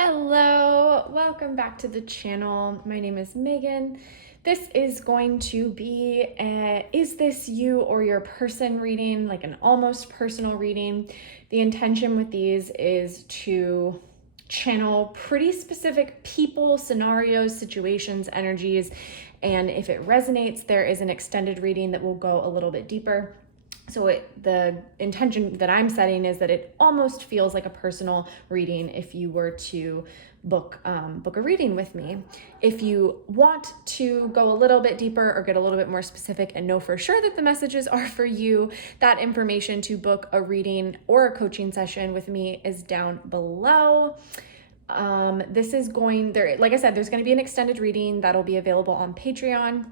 Hello, welcome back to the channel. My name is Megan. This is going to be a Is This You or Your Person reading, like an almost personal reading. The intention with these is to channel pretty specific people, scenarios, situations, energies, and if it resonates, there is an extended reading that will go a little bit deeper. So the intention that I'm setting is that it almost feels like a personal reading if you were to book a reading with me. If you want to go a little bit deeper or get a little bit more specific and know for sure that the messages are for you, that information to book a reading or a coaching session with me is down below. This is going there, like I said, there's going to be an extended reading that'll be available on Patreon.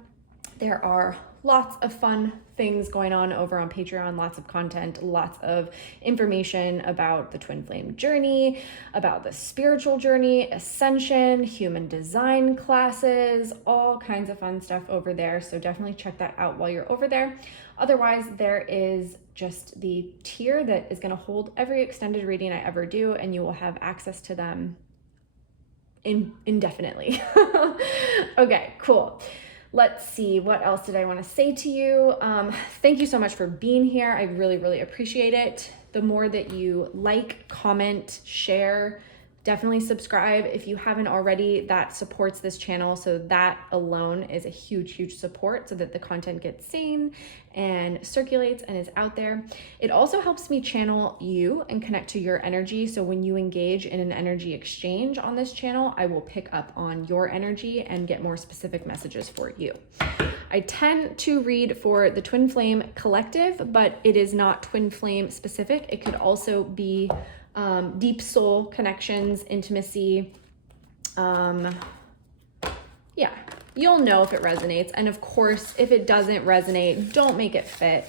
There are lots of fun things going on over on Patreon, lots of content, lots of information about the twin flame journey, about the spiritual journey, ascension, human design classes, all kinds of fun stuff over there. So definitely check that out while you're over there. Otherwise, there is just the tier that is going to hold every extended reading I ever do, and you will have access to them indefinitely. Okay, cool. Let's see, what else did I want to say to you? Thank you so much for being here. I really, really appreciate it. The more that you like, comment, share, definitely subscribe if you haven't already. That supports this channel. So that alone is a huge, huge support so that the content gets seen and circulates and is out there. It also helps me channel you and connect to your energy. So when you engage in an energy exchange on this channel, I will pick up on your energy and get more specific messages for you. I tend to read for the Twin Flame Collective, but it is not Twin Flame specific. It could also be deep soul connections, intimacy. Yeah, you'll know if it resonates. And of course, if it doesn't resonate, don't make it fit.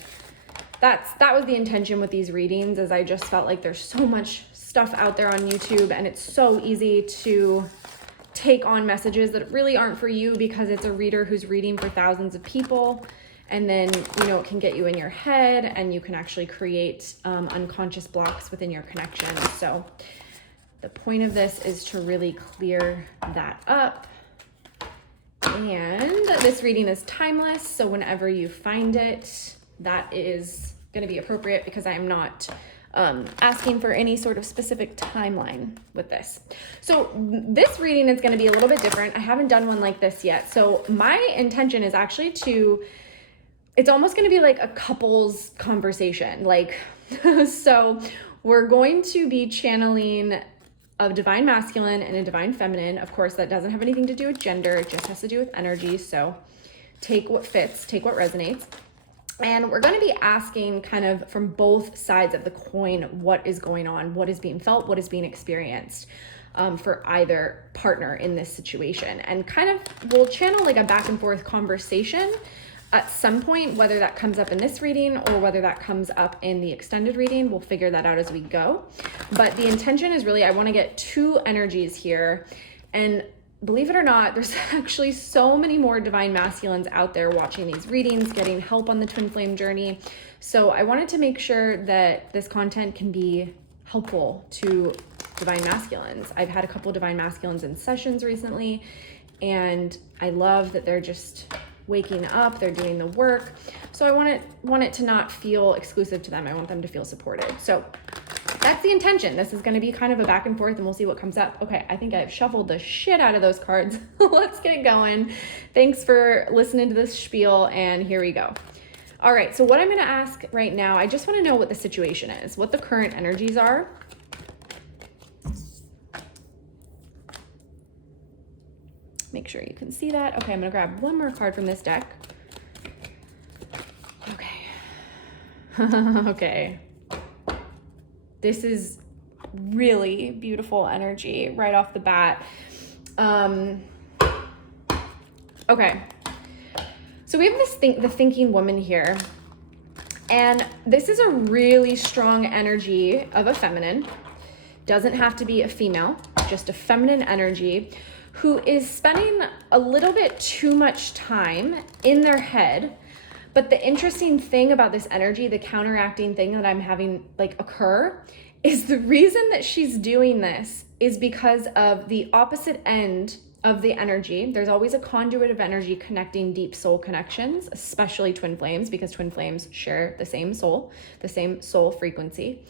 That was the intention with these readings, is I just felt like there's so much stuff out there on YouTube and it's so easy to take on messages that really aren't for you because it's a reader who's reading for thousands of people. And then, it can get you in your head and you can actually create unconscious blocks within your connection. So the point of this is to really clear that up. And this reading is timeless. So whenever you find it, that is going to be appropriate because I'm not asking for any sort of specific timeline with this. So this reading is going to be a little bit different. I haven't done one like this yet. So my intention is actually it's almost going to be like a couples conversation. So we're going to be channeling a divine masculine and a divine feminine. Of course, that doesn't have anything to do with gender. It just has to do with energy. So take what fits, take what resonates. And we're going to be asking kind of from both sides of the coin, what is going on, what is being felt, what is being experienced for either partner in this situation. And kind of we'll channel like a back and forth conversation at some point, whether that comes up in this reading or whether that comes up in the extended reading. We'll figure that out as we go. But the intention is really, I want to get two energies here. And believe it or not, there's actually so many more divine masculines out there watching these readings, getting help on the twin flame journey. So I wanted to make sure that this content can be helpful to divine masculines. I've had a couple of divine masculines in sessions recently, and I love that they're just waking up, they're doing the work. So I want it to not feel exclusive to them. I want them to feel supported. So that's the intention. This is going to be kind of a back and forth and we'll see what comes up. Okay, I think I've shuffled the shit out of those cards. Let's get going. Thanks for listening to this spiel, and here we go. All right, so what I'm going to ask right now, I just want to know what the situation is, what the current energies are. Make sure you can see that. Okay, I'm going to grab one more card from this deck. Okay. Okay. This is really beautiful energy right off the bat. Okay. So we have the thinking woman here. And this is a really strong energy of a feminine. Doesn't have to be a female, just a feminine energy, who is spending a little bit too much time in their head. But the interesting thing about this energy, the counteracting thing that I'm having occur, is the reason that she's doing this is because of the opposite end of the energy. There's always a conduit of energy connecting deep soul connections, especially twin flames, because twin flames share the same soul frequency.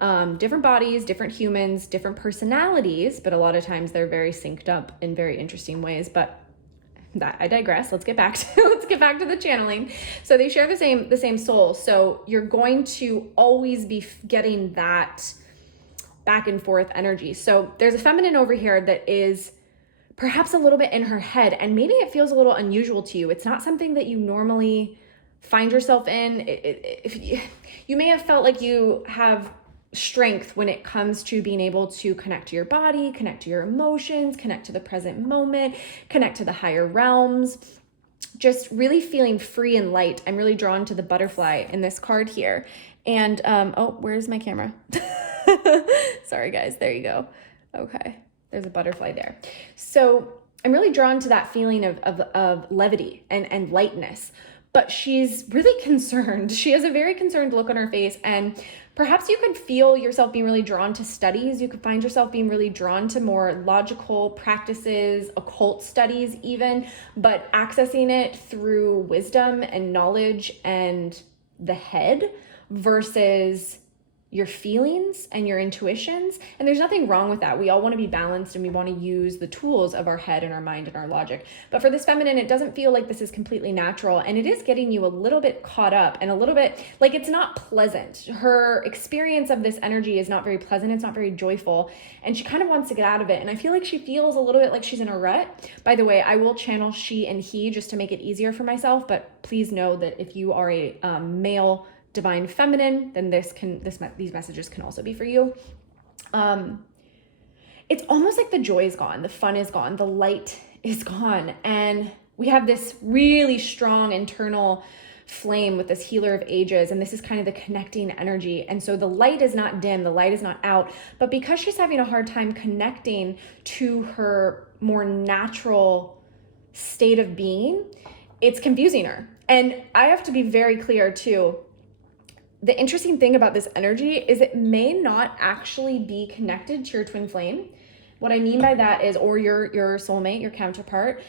Different bodies, different humans, different personalities, but a lot of times they're very synced up in very interesting ways. But that I digress. Let's get back to the channeling. So they share the same soul. So you're going to always be getting that back and forth energy. So there's a feminine over here that is perhaps a little bit in her head, and maybe it feels a little unusual to you. It's not something that you normally find yourself in. You may have felt like you have strength when it comes to being able to connect to your body, connect to your emotions, connect to the present moment, connect to the higher realms, just really feeling free and light. I'm really drawn to the butterfly in this card here. And, oh, where's my camera? Sorry guys, there you go. Okay, there's a butterfly there. So I'm really drawn to that feeling of levity and lightness, but she's really concerned. She has a very concerned look on her face, and perhaps you could feel yourself being really drawn to studies. You could find yourself being really drawn to more logical practices, occult studies even, but accessing it through wisdom and knowledge and the head versus your feelings and your intuitions. And there's nothing wrong with that. We all want to be balanced and we want to use the tools of our head and our mind and our logic. But for this feminine, it doesn't feel like this is completely natural, and it is getting you a little bit caught up and a little bit like it's not pleasant. Her experience of this energy is not very pleasant. It's not very joyful, and she kind of wants to get out of it. And I feel like she feels a little bit like she's in a rut. By the way, I will channel she and he just to make it easier for myself, but please know that if you are a male divine feminine, then these messages can also be for you. It's almost like the joy is gone, the fun is gone, the light is gone, and we have this really strong internal flame with this healer of ages, and this is kind of the connecting energy. And so the light is not dim, the light is not out, but because she's having a hard time connecting to her more natural state of being, it's confusing her. And I have to be very clear too. The interesting thing about this energy is it may not actually be connected to your twin flame. What I mean by that is, or your soulmate, your counterpart.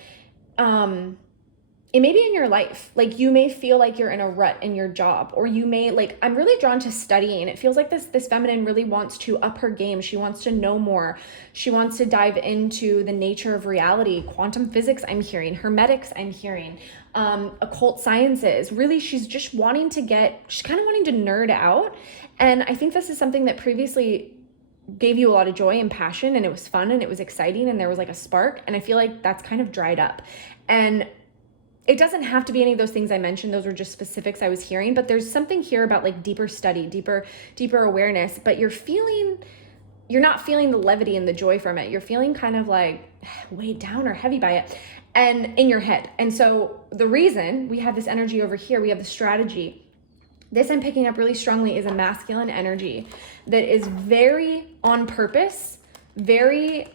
It may be in your life. Like you may feel like you're in a rut in your job, or you may I'm really drawn to studying. It feels like this feminine really wants to up her game. She wants to know more. She wants to dive into the nature of reality, quantum physics, I'm hearing, hermetics, I'm hearing, occult sciences. Really, she's kind of wanting to nerd out. And I think this is something that previously gave you a lot of joy and passion, and it was fun and it was exciting and there was like a spark. And I feel like that's kind of dried up. And it doesn't have to be any of those things I mentioned. Those were just specifics I was hearing, but there's something here about like deeper study, deeper awareness, but you're not feeling the levity and the joy from it. You're feeling kind of like weighed down or heavy by it and in your head. And so the reason we have this energy over here, we have the strategy. This I'm picking up really strongly is a masculine energy that is very on purpose, very,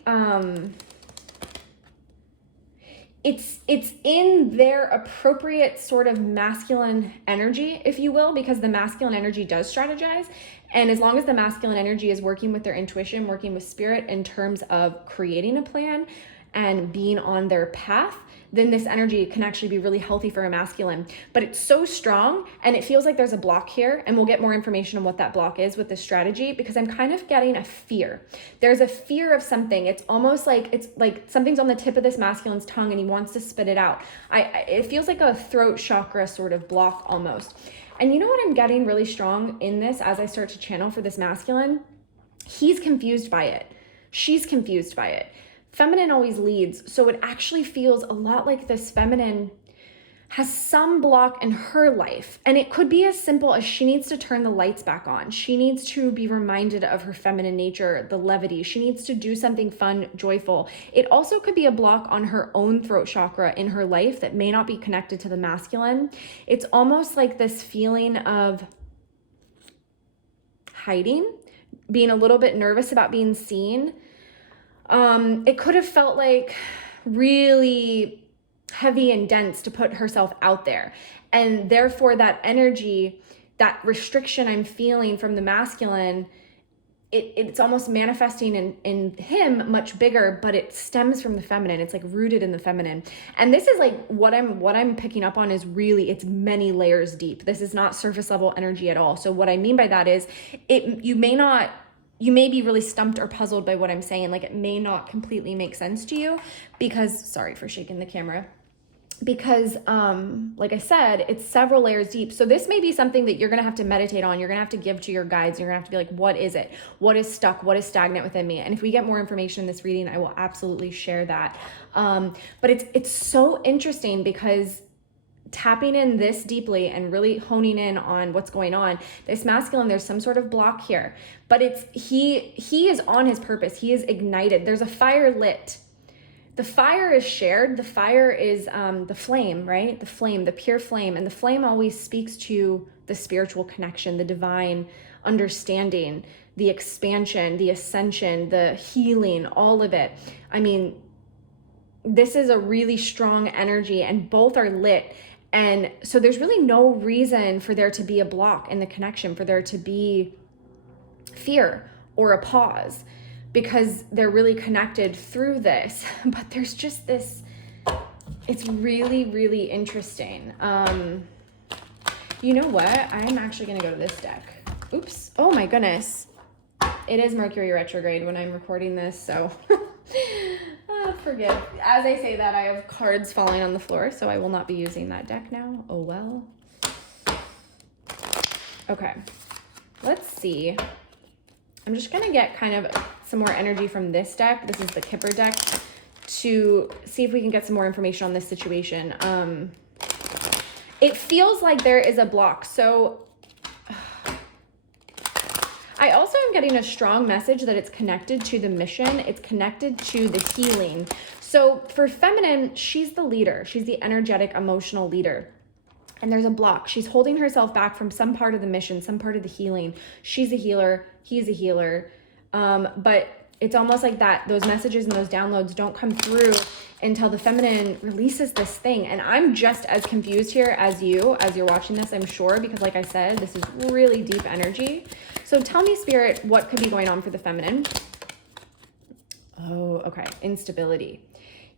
it's in their appropriate sort of masculine energy, if you will, because the masculine energy does strategize. And as long as the masculine energy is working with their intuition, working with spirit in terms of creating a plan and being on their path, then this energy can actually be really healthy for a masculine. But it's so strong and it feels like there's a block here, and we'll get more information on what that block is with this strategy, because I'm kind of getting a fear. There's a fear of something. It's almost like something's on the tip of this masculine's tongue and he wants to spit it out. It feels like a throat chakra sort of block almost. And you know what I'm getting really strong in this as I start to channel for this masculine? He's confused by it. She's confused by it. Feminine always leads, so it actually feels a lot like this feminine has some block in her life. And it could be as simple as she needs to turn the lights back on. She needs to be reminded of her feminine nature, the levity. She needs to do something fun, joyful. It also could be a block on her own throat chakra in her life that may not be connected to the masculine. It's almost like this feeling of hiding, being a little bit nervous about being seen. It could have felt like really heavy and dense to put herself out there. And therefore that energy, that restriction I'm feeling from the masculine it's almost manifesting in him much bigger, but it stems from the feminine. It's like rooted in the feminine. And this is like what I'm picking up on is really, it's many layers deep. This is not surface level energy at all. So what I mean by that is you may be really stumped or puzzled by what I'm saying. Like it may not completely make sense to you because, sorry for shaking the camera. Because, like I said, it's several layers deep. So this may be something that you're going to have to meditate on. You're going to have to give to your guides. You're going to have to be like, what is it? What is stuck? What is stagnant within me? And if we get more information in this reading, I will absolutely share that. But it's so interesting because tapping in this deeply and really honing in on what's going on, this masculine, there's some sort of block here, but he is on his purpose. He is ignited. There's a fire lit. The fire is shared. The fire is the flame, right? The flame, the pure flame. And the flame always speaks to the spiritual connection, the divine understanding, the expansion, the ascension, the healing, all of it. I mean, this is a really strong energy and both are lit. And so there's really no reason for there to be a block in the connection, for there to be fear or a pause, because they're really connected through this. But there's just this, it's really, really interesting. You know what? I'm actually going to go to this deck. Oops. Oh my goodness. It is Mercury retrograde when I'm recording this, so forgive. As I say that, I have cards falling on the floor, so I will not be using that deck now. Oh well. Okay. Let's see. I'm just going to get kind of some more energy from this deck. This is the Kipper deck, to see if we can get some more information on this situation. It feels like there is a block. So I also am getting a strong message that it's connected to the mission. It's connected to the healing. So for feminine, she's the leader. She's the energetic, emotional leader. And there's a block. She's holding herself back from some part of the mission, some part of the healing. She's a healer. He's a healer. But it's almost like that those messages and those downloads don't come through until the feminine releases this thing. And I'm just as confused here as you're watching this, I'm sure, because like I said, this is really deep energy. So tell me, Spirit, what could be going on for the feminine? Oh, okay. Instability.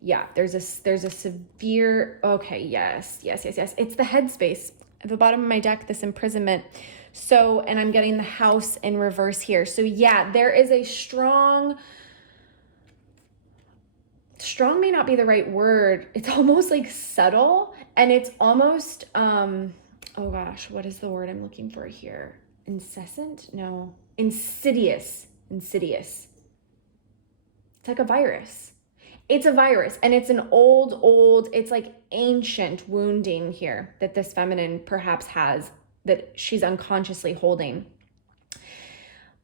Yeah, there's a severe, okay, yes. It's the headspace at the bottom of my deck, this imprisonment. So, and I'm getting the house in reverse here. So yeah, there is a strong may not be the right word. It's almost like subtle, and it's almost, oh gosh, what is the word I'm looking for here? Incessant? No, insidious. It's like a virus. It's a virus, and it's an old, it's like ancient wounding here that this feminine perhaps has, that she's unconsciously holding.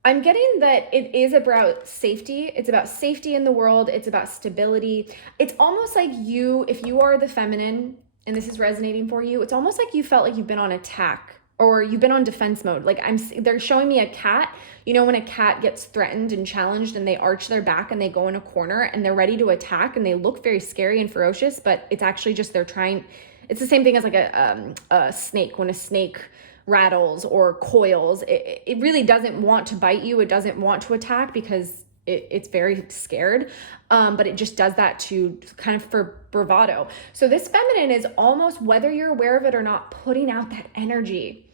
I'm getting that it is about safety. It's about safety in the world. It's about stability. It's almost like if you are the feminine and this is resonating for you, it's almost like you felt like you've been on attack or you've been on defense mode. Like they're showing me a cat. You know, when a cat gets threatened and challenged and they arch their back and they go in a corner and they're ready to attack and they look very scary and ferocious, but it's actually just it's the same thing as like a snake. When a snake rattles or coils, it really doesn't want to bite you. It doesn't want to attack because it's very scared, but it just does that to kind of for bravado. So this feminine is almost, whether you're aware of it or not, putting out that energy.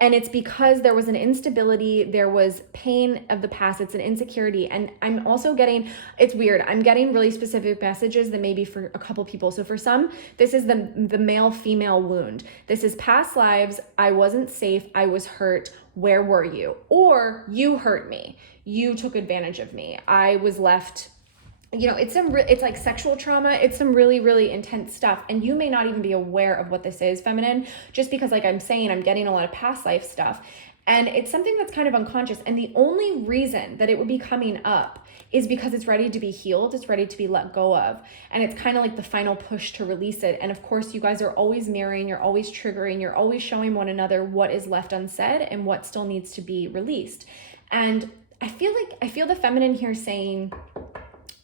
And it's because there was an instability, there was pain of the past, it's an insecurity. And I'm also getting, it's weird, I'm getting really specific messages that may be for a couple people. So for some, this is the male-female wound. This is past lives, I wasn't safe, I was hurt, where were you? Or you hurt me, you took advantage of me, I was left. You know, it's like sexual trauma. It's some really, really intense stuff. And you may not even be aware of what this is, feminine, just because, like I'm saying, I'm getting a lot of past life stuff. And it's something that's kind of unconscious. And the only reason that it would be coming up is because it's ready to be healed. It's ready to be let go of. And it's kind of like the final push to release it. And of course, you guys are always mirroring, you're always triggering, you're always showing one another what is left unsaid and what still needs to be released. And I feel the feminine here saying,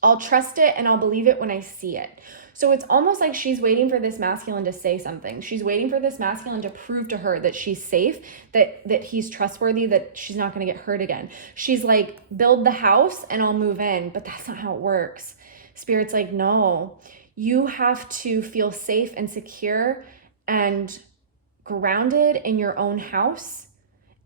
I'll trust it and I'll believe it when I see it. So it's almost like she's waiting for this masculine to say something. She's waiting for this masculine to prove to her that she's safe, that he's trustworthy, that she's not going to get hurt again. She's like, build the house and I'll move in. But that's not how it works. Spirit's like, no, you have to feel safe and secure and grounded in your own house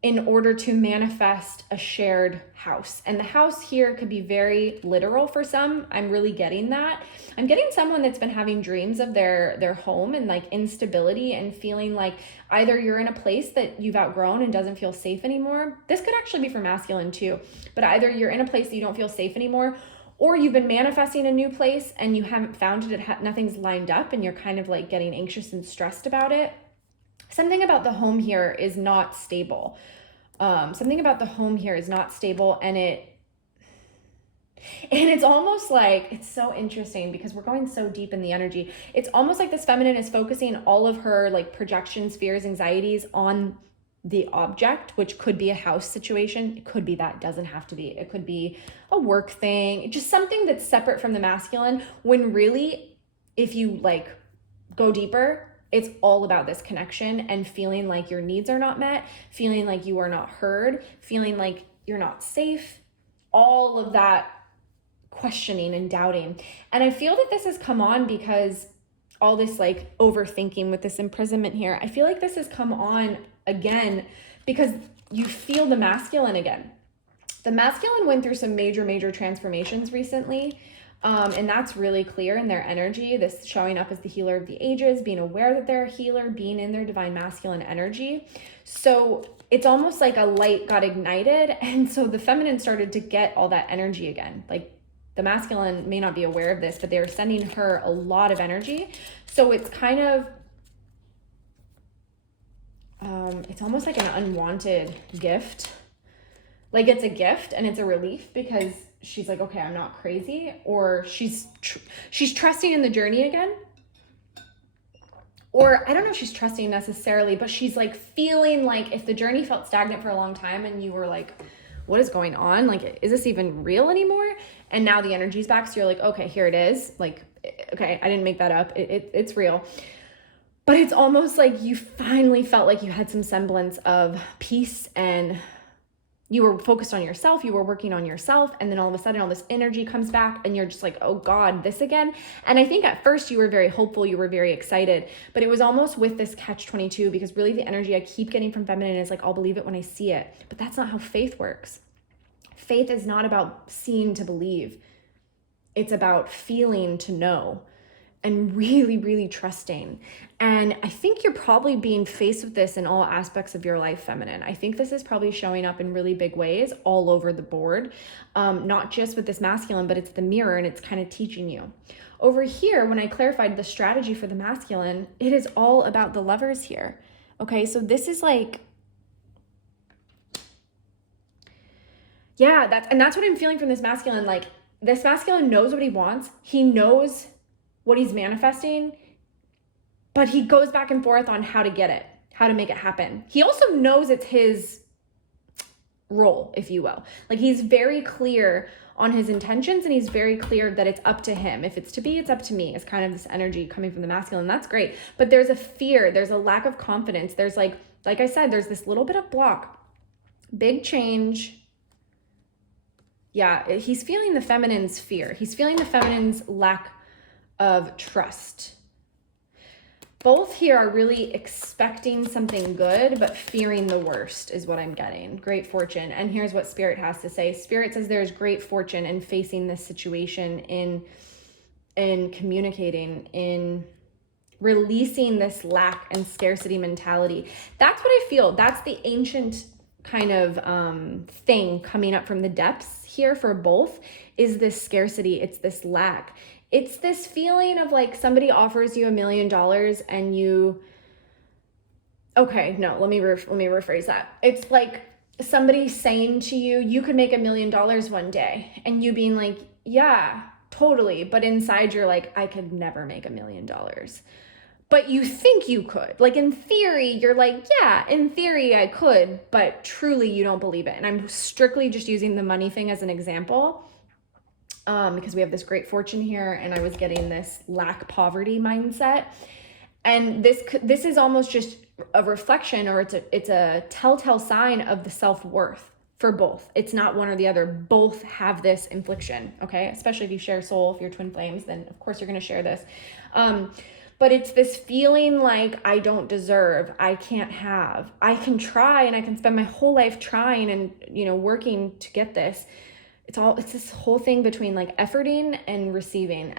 in order to manifest a shared house. And the house here could be very literal for some. I'm really getting that. I'm getting someone that's been having dreams of their home and like instability and feeling like either you're in a place that you've outgrown and doesn't feel safe anymore. This could actually be for masculine too, but either you're in a place that you don't feel safe anymore, or you've been manifesting a new place and you haven't found it, nothing's lined up and you're kind of like getting anxious and stressed about it. Something about the home here is not stable. Something about the home here is not stable, and it's almost like, it's so interesting because we're going so deep in the energy. It's almost like this feminine is focusing all of her like projections, fears, anxieties on the object, which could be a house situation. It could be that, doesn't have to be. It could be a work thing, just something that's separate from the masculine, when really, if you like go deeper, it's all about this connection and feeling like your needs are not met, feeling like you are not heard, feeling like you're not safe, all of that questioning and doubting. And I feel that this has come on because all this like overthinking with this imprisonment here, I feel like this has come on again because you feel the masculine again. The masculine went through some major transformations recently. And that's really clear in their energy, this showing up as the healer of the ages, being aware that they're a healer, being in their divine masculine energy. So it's almost like a light got ignited. And so the feminine started to get all that energy again. Like the masculine may not be aware of this, but they were sending her a lot of energy. So it's kind of, it's almost like an unwanted gift. Like it's a gift and it's a relief because she's like, okay, I'm not crazy, or she's trusting in the journey again. Or I don't know if she's trusting necessarily, but she's like feeling like if the journey felt stagnant for a long time and you were like, what is going on? Like, is this even real anymore? And now the energy's back. So you're like, okay, here it is. Like, okay, I didn't make that up. It's real. But it's almost like you finally felt like you had some semblance of peace and you were focused on yourself, you were working on yourself, and then all of a sudden all this energy comes back and you're just like, oh God, this again? And I think at first you were very hopeful, you were very excited, but it was almost with this catch-22 because really the energy I keep getting from feminine is like, I'll believe it when I see it. But that's not how faith works. Faith is not about seeing to believe. It's about feeling to know and really trusting. And I think you're probably being faced with this in all aspects of your life, feminine. I think this is probably showing up in really big ways all over the board, not just with this masculine, but it's the mirror and it's kind of teaching you. Over here, when I clarified the strategy for the masculine, it is all about the Lovers here. Okay, so this is like, yeah, that's what I'm feeling from this masculine. Like this masculine knows what he wants. He knows what he's manifesting, but he goes back and forth on how to get it, how to make it happen. He also knows it's his role, if you will. Like he's very clear on his intentions and he's very clear that it's up to him. If it's to be, it's up to me. It's kind of this energy coming from the masculine. That's great. But there's a fear, there's a lack of confidence. There's like I said, there's this little bit of block, big change. Yeah, he's feeling the feminine's fear. He's feeling the feminine's lack of trust. Both here are really expecting something good, but fearing the worst is what I'm getting. Great fortune. And here's what Spirit has to say. Spirit says there's great fortune in facing this situation, in communicating, in releasing this lack and scarcity mentality. That's what I feel. That's the ancient kind of thing coming up from the depths here for both, is this scarcity. It's this lack. It's this feeling of like somebody offers you $1 million and you, okay, no, let me rephrase that. It's like somebody saying to you, you could make $1 million one day, and you being like, yeah, totally. But inside you're like, I could never make $1 million. But you think you could. Like in theory, you're like, yeah, in theory I could, but truly you don't believe it. And I'm strictly just using the money thing as an example. because we have this great fortune here, and I was getting this lack poverty mindset. And this is almost just a reflection, or it's a telltale sign of the self-worth for both. It's not one or the other. Both have this infliction, okay? Especially if you share soul, if you're twin flames, then of course you're going to share this. But it's this feeling like I don't deserve, I can't have, I can try and I can spend my whole life trying and, working to get this. It's this whole thing between like efforting and receiving.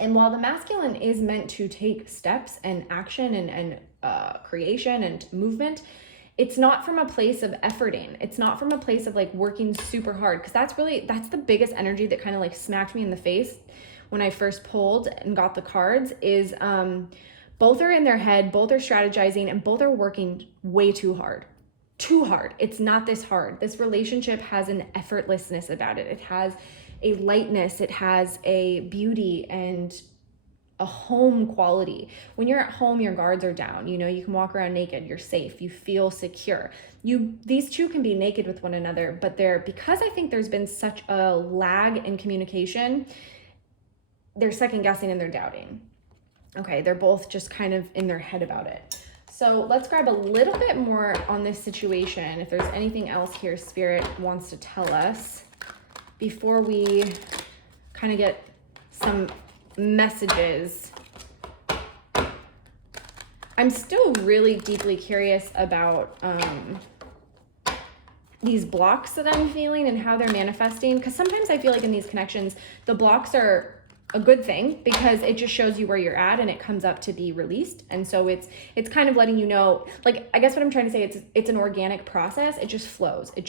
And while the masculine is meant to take steps and action and creation and movement, it's not from a place of efforting. It's not from a place of like working super hard, because that's the biggest energy that kind of like smacked me in the face when I first pulled and got the cards is both are in their head, both are strategizing, and both are working way too hard. Too hard. It's not this hard. This relationship has an effortlessness about it. It has a lightness. It has a beauty and a home quality. When you're at home, your guards are down. You can walk around naked. You're safe. You feel secure. These two can be naked with one another, but because I think there's been such a lag in communication, they're second guessing and they're doubting. Okay, they're both just kind of in their head about it. So let's grab a little bit more on this situation. If there's anything else here Spirit wants to tell us before we kind of get some messages. I'm still really deeply curious about these blocks that I'm feeling and how they're manifesting. Because sometimes I feel like in these connections, the blocks are a good thing because it just shows you where you're at and it comes up to be released. And so it's kind of letting you know, like, I guess what I'm trying to say, it's an organic process. It just flows. You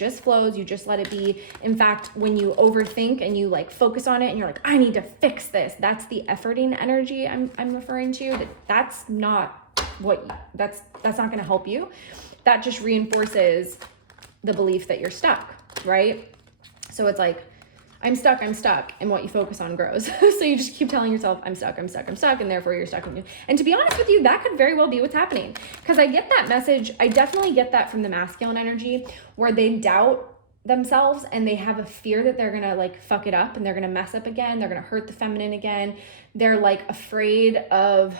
just let it be. In fact, when you overthink and you like focus on it and you're like, I need to fix this, that's the efforting energy I'm referring to. That's not that's not going to help you. That just reinforces the belief that you're stuck, right? So it's like, I'm stuck, and what you focus on grows. So you just keep telling yourself, I'm stuck, and therefore you're stuck. And to be honest with you, that could very well be what's happening. Because I get that message, I definitely get that from the masculine energy, where they doubt themselves and they have a fear that they're gonna like fuck it up and they're gonna mess up again, they're gonna hurt the feminine again. They're like afraid of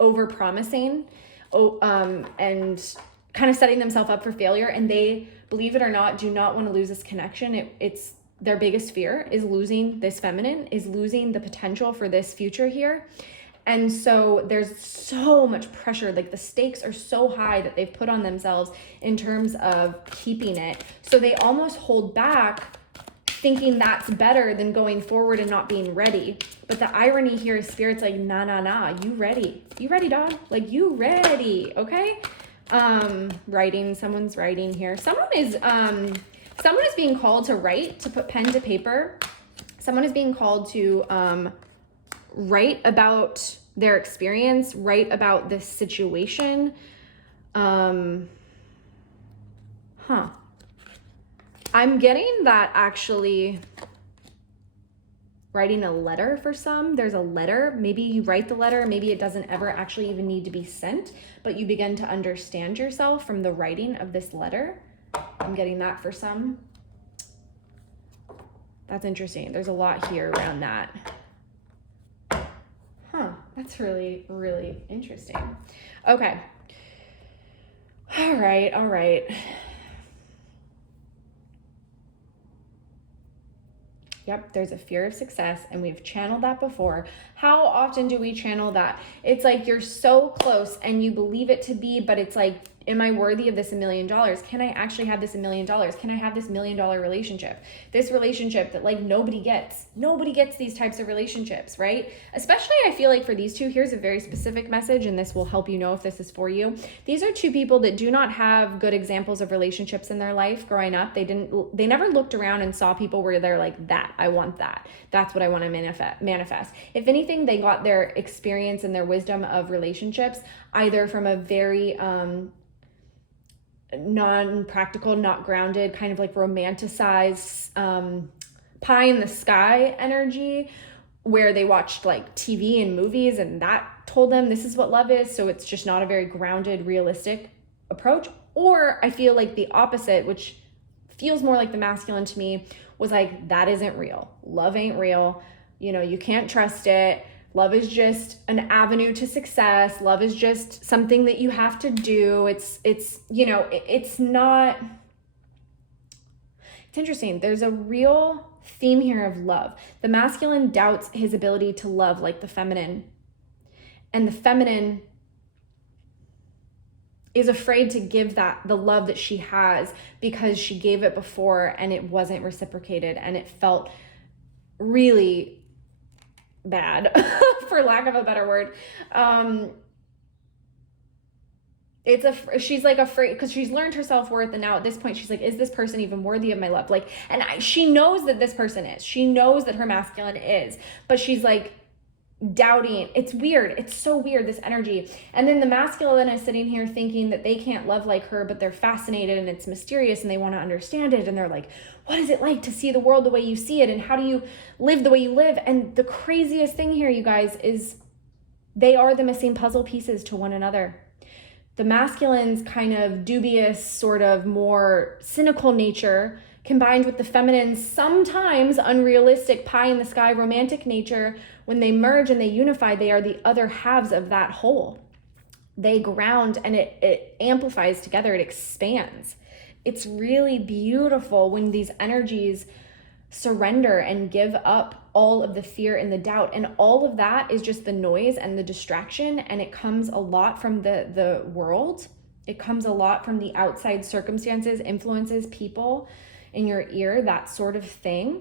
over-promising and kind of setting themselves up for failure. And they, believe it or not, do not want to lose this connection. It's their biggest fear is losing this feminine, is losing the potential for this future here. And so there's so much pressure, like the stakes are so high that they've put on themselves in terms of keeping it. So they almost hold back, thinking that's better than going forward and not being ready. But the irony here is Spirit's like, nah, you ready, dog? Like, you ready, okay? Someone's writing here. Someone is being called to write, to put pen to paper. Someone is being called to write about their experience, write about this situation. I'm getting that actually writing a letter for some. There's a letter. Maybe you write the letter. Maybe it doesn't ever actually even need to be sent, but you begin to understand yourself from the writing of this letter. I'm getting that for some. That's interesting. There's a lot here around that. That's really, really interesting. Okay. All right. Yep, there's a fear of success, and we've channeled that before. How often do we channel that? It's like you're so close and you believe it to be, but it's like, am I worthy of this $1 million? Can I actually have this $1 million? Can I have this $1 million relationship? This relationship that like nobody gets. Nobody gets these types of relationships, right? Especially I feel like for these two, here's a very specific message, and this will help you know if this is for you. These are two people that do not have good examples of relationships in their life growing up. They never looked around and saw people where they're like, that, I want that. That's what I want to manifest. If anything, they got their experience and their wisdom of relationships either from a very, non-practical, not grounded, kind of like romanticized pie in the sky energy, where they watched like TV and movies and that told them this is what love is. So it's just not a very grounded, realistic approach. Or I feel like the opposite, which feels more like the masculine to me, was like, that isn't real. Love ain't real. You know, you can't trust it. Love is just an avenue to success. Love is just something that you have to do. It's you know, it's not, it's interesting. There's a real theme here of love. The masculine doubts his ability to love like the feminine. And the feminine is afraid to give the love that she has because she gave it before and it wasn't reciprocated and it felt really bad, for lack of a better word. She's like afraid because she's learned her self-worth, and now at this point she's like, is this person even worthy of my love? Like, and she knows that this person is. She knows that her masculine is, but she's like doubting. It's weird. It's so weird, this energy. And then the masculine is sitting here thinking that they can't love like her, but they're fascinated and it's mysterious and they want to understand it. And they're like, what is it like to see the world the way you see it? And how do you live the way you live? And the craziest thing here, you guys, is they are the missing puzzle pieces to one another. The masculine's kind of dubious, sort of more cynical nature combined with the feminine's sometimes unrealistic pie in the sky romantic nature, when they merge and they unify, they are the other halves of that whole. They ground and it amplifies together, it expands. It's really beautiful when these energies surrender and give up all of the fear and the doubt. And all of that is just the noise and the distraction. And it comes a lot from the world. It comes a lot from the outside circumstances, influences, people in your ear, that sort of thing.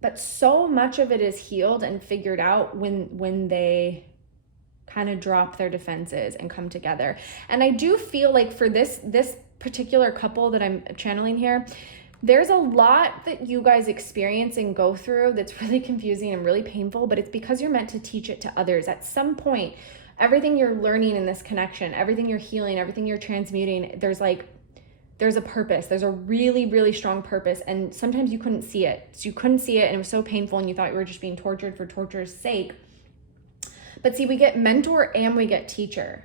But so much of it is healed and figured out when they kind of drop their defenses and come together. And I do feel like for this particular couple that I'm channeling here, there's a lot that you guys experience and go through that's really confusing and really painful, but it's because you're meant to teach it to others. At some point, everything you're learning in this connection, everything you're healing, everything you're transmuting, there's a purpose. There's a really, really strong purpose. And sometimes you couldn't see it. So you couldn't see it and it was so painful and you thought you were just being tortured for torture's sake. But see, we get mentor and we get teacher.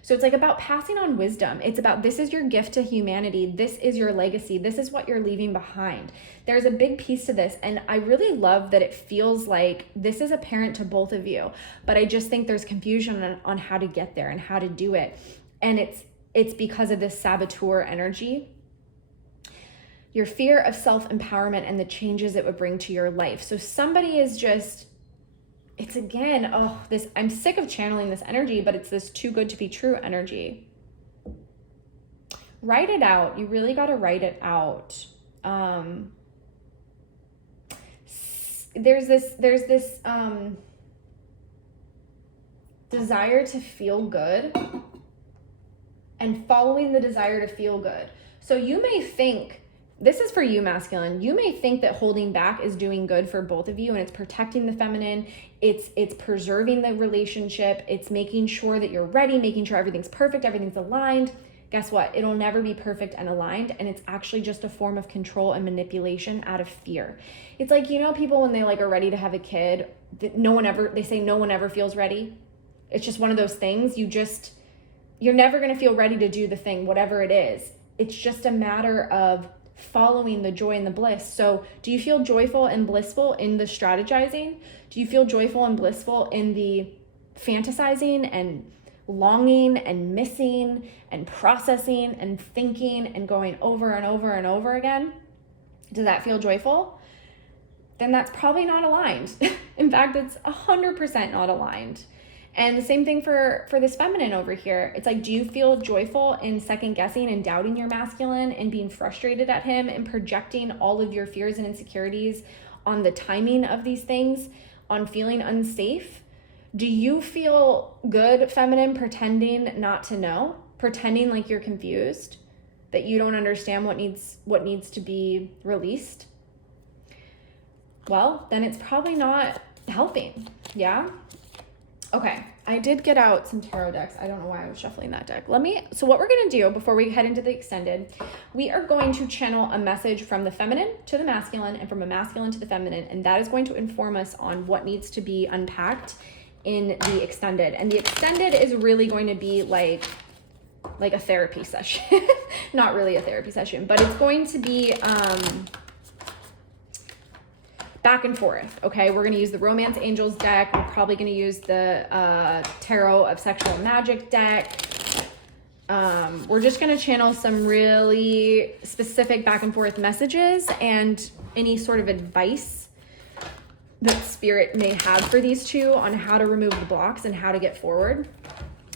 So it's like about passing on wisdom. It's about, this is your gift to humanity. This is your legacy. This is what you're leaving behind. There's a big piece to this. And I really love that it feels like this is apparent to both of you, but I just think there's confusion on how to get there and how to do it. And it's because of this saboteur energy, your fear of self-empowerment and the changes it would bring to your life. So somebody is just, it's again, I'm sick of channeling this energy, but it's this too good to be true energy. Write it out. You really got to write it out. There's this desire to feel good and following the desire to feel good. So you may think, this is for you, masculine, you may think that holding back is doing good for both of you and it's protecting the feminine, it's preserving the relationship, it's making sure that you're ready, making sure everything's perfect, everything's aligned. Guess what? It'll never be perfect and aligned, and it's actually just a form of control and manipulation out of fear. It's like, you know, people when they are ready to have a kid, they say no one ever feels ready. It's just one of those things. You're never going to feel ready to do the thing, whatever it is. It's just a matter of following the joy and the bliss. So do you feel joyful and blissful in the strategizing? Do you feel joyful and blissful in the fantasizing and longing and missing and processing and thinking and going over and over and over again? Does that feel joyful? Then that's probably not aligned. In fact, it's 100% not aligned. And the same thing for this feminine over here. It's like, do you feel joyful in second guessing and doubting your masculine and being frustrated at him and projecting all of your fears and insecurities on the timing of these things, on feeling unsafe? Do you feel good, feminine, pretending not to know, pretending like you're confused, that you don't understand what needs to be released? Well, then it's probably not helping. Yeah. Okay, I did get out some tarot decks. I don't know why I was shuffling that deck. So what we're going to do before we head into the extended, we are going to channel a message from the feminine to the masculine and from a masculine to the feminine, and that is going to inform us on what needs to be unpacked in the extended. And the extended is really going to be like a therapy session. Not really a therapy session, but it's going to be back and forth, okay? We're going to use the Romance Angels deck. We're probably going to use the Tarot of Sexual Magic deck. We're just going to channel some really specific back and forth messages and any sort of advice that Spirit may have for these two on how to remove the blocks and how to get forward.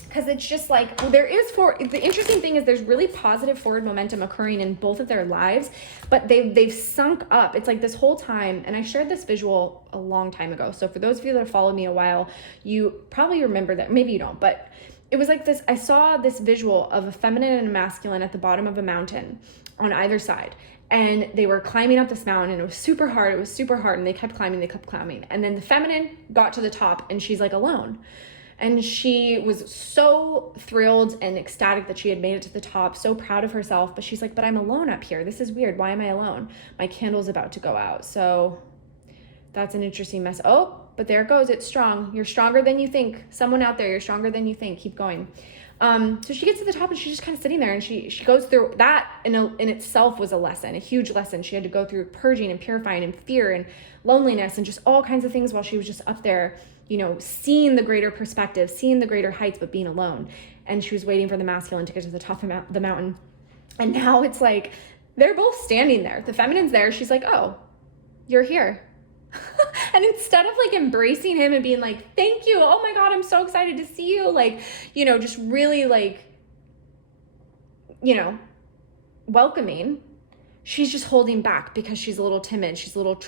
Because it's just like, the interesting thing is there's really positive forward momentum occurring in both of their lives, but they've sunk up. It's like this whole time, and I shared this visual a long time ago. So for those of you that have followed me a while, you probably remember that. Maybe you don't, but it was like this, I saw this visual of a feminine and a masculine at the bottom of a mountain on either side. And they were climbing up this mountain, and it was super hard. And they kept climbing. And then the feminine got to the top, and she's like alone. And she was so thrilled and ecstatic that she had made it to the top, so proud of herself. But she's like, but I'm alone up here. This is weird. Why am I alone? My candle's about to go out. So that's an interesting mess. Oh, but there it goes. It's strong. You're stronger than you think. Someone out there, you're stronger than you think. Keep going. So she gets to the top, and she's just kind of sitting there, and she goes through that in itself was a lesson, a huge lesson. She had to go through purging and purifying and fear and loneliness and just all kinds of things while she was just up there, you know, seeing the greater perspective, seeing the greater heights, but being alone. And she was waiting for the masculine to get to the top of the mountain. And now it's like, they're both standing there. The feminine's there. She's like, oh, you're here. And instead of like embracing him and being like, thank you, oh my God, I'm so excited to see you, like, you know, just really like, you know, welcoming, she's just holding back because she's a little timid. She's a little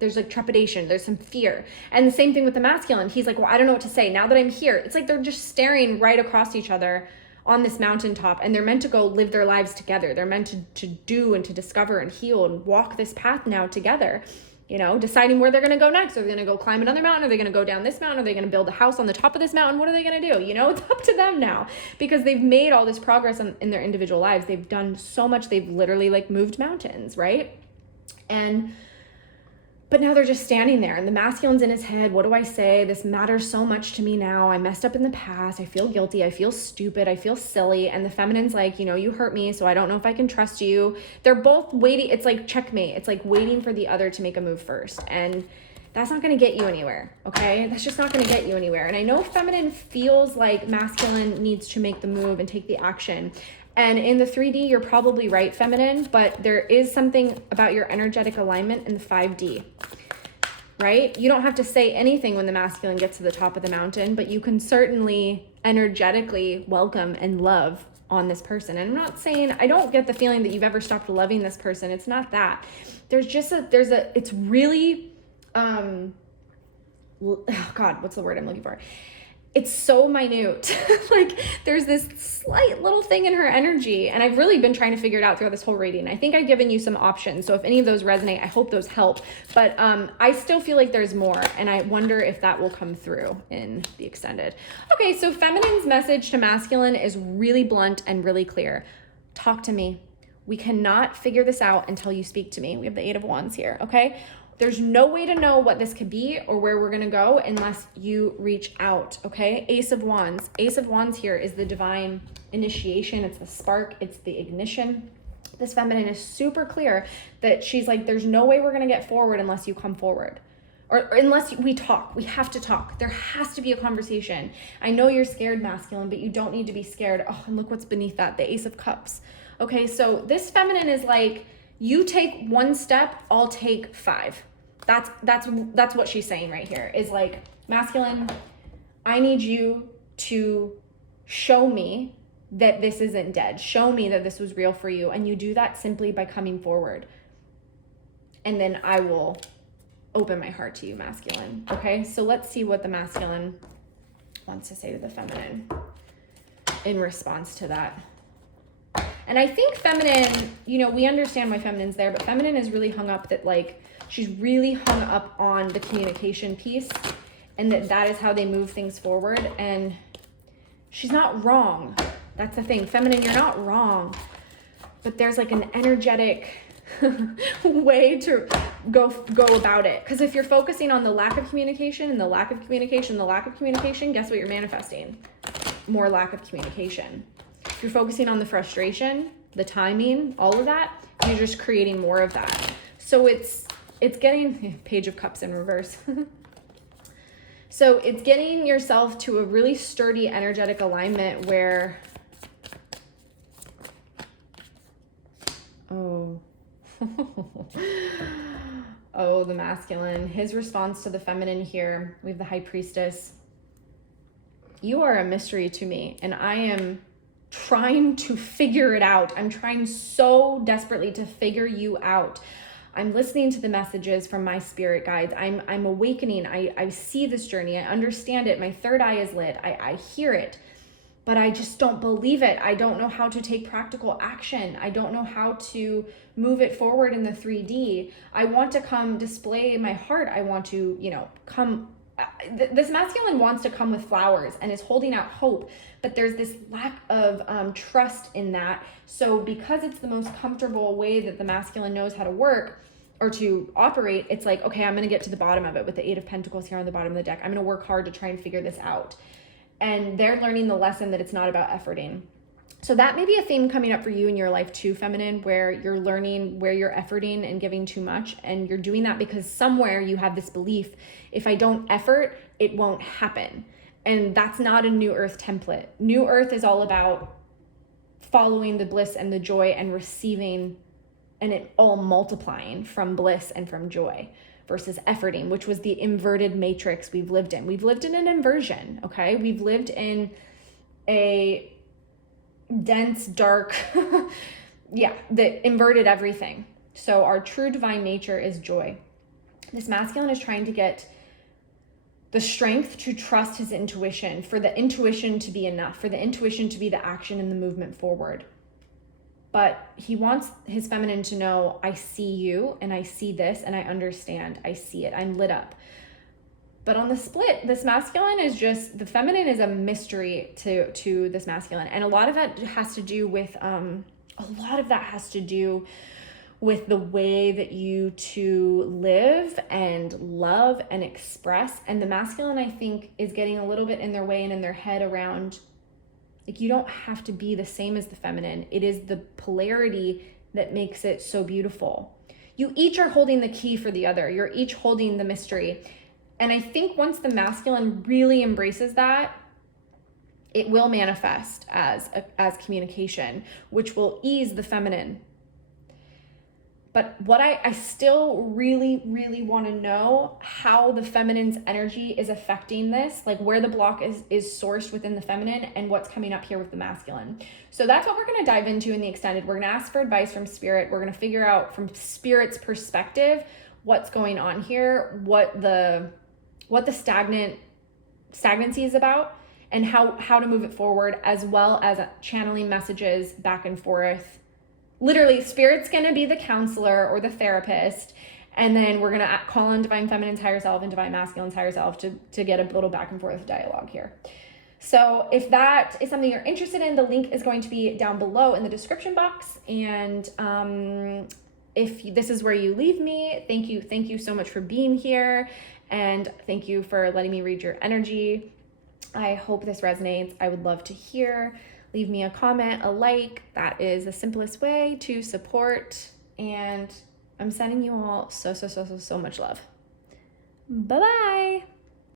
there's like trepidation, there's some fear. And the same thing with the masculine. He's like, well, I don't know what to say now that I'm here. It's like they're just staring right across each other on this mountaintop, and they're meant to go live their lives together. They're meant to do and to discover and heal and walk this path now together. You know, deciding where they're going to go next. Are they going to go climb another mountain? Are they going to go down this mountain? Are they going to build a house on the top of this mountain? What are they going to do? You know, it's up to them now, because they've made all this progress in their individual lives. They've done so much. They've literally like moved mountains, right? But now they're just standing there, and the masculine's in his head. What do I say? This matters so much to me now. I messed up in the past. I feel guilty. I feel stupid. I feel silly. And the feminine's like, you know, you hurt me, so I don't know if I can trust you. They're both waiting. It's like checkmate. It's like waiting for the other to make a move first. And that's not going to get you anywhere, okay? That's just not going to get you anywhere. And I know feminine feels like masculine needs to make the move and take the action. And in the 3D, you're probably right, feminine, but there is something about your energetic alignment in the 5D, right? You don't have to say anything when the masculine gets to the top of the mountain, but you can certainly energetically welcome and love on this person. And I'm not saying, I don't get the feeling that you've ever stopped loving this person. It's not that. There's just it's really, oh God, what's the word I'm looking for? It's so minute. Like there's this slight little thing in her energy, and I've really been trying to figure it out throughout this whole reading. I think I've given you some options, so if any of those resonate, I hope those help. But I still feel like there's more, and I wonder if that will come through in the extended. Okay, so feminine's message to masculine is really blunt and really clear. Talk to me. We cannot figure this out until you speak to me. We have the 8 of Wands here, okay? There's no way to know what this could be or where we're going to go unless you reach out, okay? Ace of Wands. Ace of Wands here is the divine initiation. It's the spark. It's the ignition. This feminine is super clear that she's like, there's no way we're going to get forward unless you come forward. Or unless we talk. We have to talk. There has to be a conversation. I know you're scared, masculine, but you don't need to be scared. Oh, and look what's beneath that, the Ace of Cups. Okay, so this feminine is like, you take 1 step, I'll take 5. That's what she's saying right here, is like, masculine, I need you to show me that this isn't dead. Show me that this was real for you. And you do that simply by coming forward. And then I will open my heart to you, masculine. Okay, so let's see what the masculine wants to say to the feminine in response to that. And I think feminine, you know, we understand why feminine's there, but feminine is really hung up that like, she's really hung up on the communication piece, and that is how they move things forward. And she's not wrong. That's the thing. Feminine, you're not wrong. But there's like an energetic way to go about it. Because if you're focusing on the lack of communication and the lack of communication, guess what you're manifesting? More lack of communication. If you're focusing on the frustration, the timing, all of that, you're just creating more of that. So it's it's getting Page of Cups in reverse. So it's getting yourself to a really sturdy energetic alignment where, oh, oh, the masculine, his response to the feminine here, we have the High Priestess. You are a mystery to me, and I am trying to figure it out. I'm trying so desperately to figure you out. I'm listening to the messages from my spirit guides. I'm awakening. I see this journey. I understand it. My third eye is lit. I hear it, but I just don't believe it. I don't know how to take practical action. I don't know how to move it forward in the 3D. I want to come display my heart. I want to, come. This masculine wants to come with flowers and is holding out hope, but there's this lack of trust in that. So because it's the most comfortable way that the masculine knows how to work or to operate, it's like, okay, I'm going to get to the bottom of it with the 8 of Pentacles here on the bottom of the deck. I'm going to work hard to try and figure this out. And they're learning the lesson that it's not about efforting. So that may be a theme coming up for you in your life too, feminine, where you're learning where you're efforting and giving too much. And you're doing that because somewhere you have this belief, if I don't effort, it won't happen. And that's not a New Earth template. New Earth is all about following the bliss and the joy and receiving, and it all multiplying from bliss and from joy versus efforting, which was the inverted matrix we've lived in. We've lived in an inversion, okay? We've lived in a dense, dark, that inverted everything. So our true divine nature is joy. This masculine is trying to get the strength to trust his intuition, for the intuition to be enough, for the intuition to be the action and the movement forward. But he wants his feminine to know, I see you and I see this and I understand. I see it. I'm lit up. But on the split, this masculine is just, the feminine is a mystery to this masculine. And a lot of that has to do with, the way that you two live and love and express. And the masculine, I think, is getting a little bit in their way and in their head around, like, you don't have to be the same as the feminine. It is the polarity that makes it so beautiful. You each are holding the key for the other. You're each holding the mystery. And I think once the masculine really embraces that, it will manifest as communication, which will ease the feminine. But what I still really, really want to know how the feminine's energy is affecting this, like where the block is sourced within the feminine and what's coming up here with the masculine. So that's what we're going to dive into in the extended. We're going to ask for advice from spirit. We're going to figure out from spirit's perspective what's going on here, what the stagnancy is about, and how to move it forward, as well as channeling messages back and forth. Literally, spirit's going to be the counselor or the therapist, and then we're going to call on divine feminine's higher self and divine masculine's higher self to get a little back and forth dialogue here. So if that is something you're interested in, the link is going to be down below in the description box. And if this is where you leave me, thank you so much for being here, and thank you for letting me read your energy. I hope this resonates. I would love to hear. Leave me a comment, a like. That is the simplest way to support. And I'm sending you all so much love. Bye-bye.